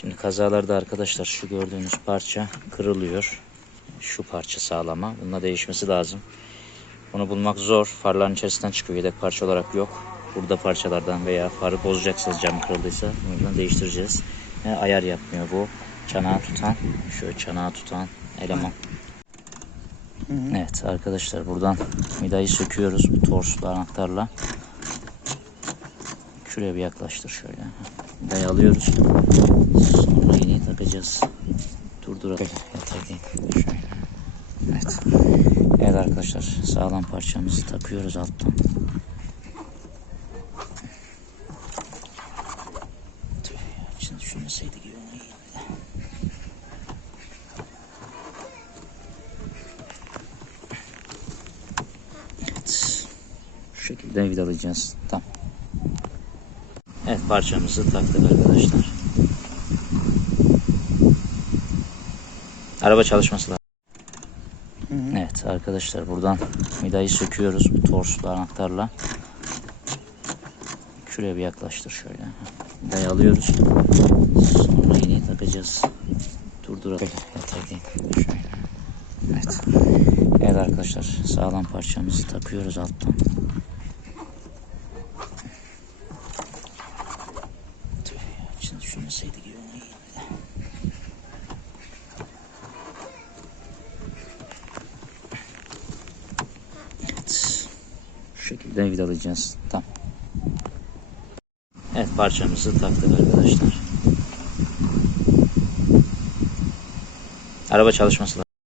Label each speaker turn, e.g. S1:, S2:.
S1: Şimdi kazalarda arkadaşlar şu gördüğünüz parça kırılıyor. Şu parça sağlama. Bununla değişmesi lazım. Bunu bulmak zor. Farların içerisinden çıkıyor. Yedek parça olarak yok. Burada parçalardan veya farı bozacaksınız cam kırıldıysa bunu değiştireceğiz. Ve ayar yapmıyor bu. Çanağı tutan, şöyle çanağı tutan eleman. Evet arkadaşlar buradan vidayı söküyoruz bu torslu anahtarla. Şuraya bir yaklaştır şöyle. Vidayı alıyoruz. Sonra iğneyi takacağız. Durduralım. Yatayım. Şöyle. Evet. Evet arkadaşlar sağlam parçamızı takıyoruz alttan. Şimdi düşünmeseydik iyi iyi. Evet. Şu şekilde vidalayacağız. Tamam. Evet parçamızı taktık arkadaşlar. Araba çalışması lazım. Evet arkadaşlar buradan vidayı söküyoruz bu torslu anahtarla. Şuraya bir yaklaştır şöyle. Vidayı alıyoruz. Sonra iğneyi takacağız. Durduralım. Şöyle. Evet. Evet arkadaşlar sağlam parçamızı takıyoruz alttan. Ya, Şimdi düşünmeseydik iyi onu iyi. Evet. Şu şekilde vidalayacağız. Tamam. Evet parçamızı taktık arkadaşlar. Araba çalışması.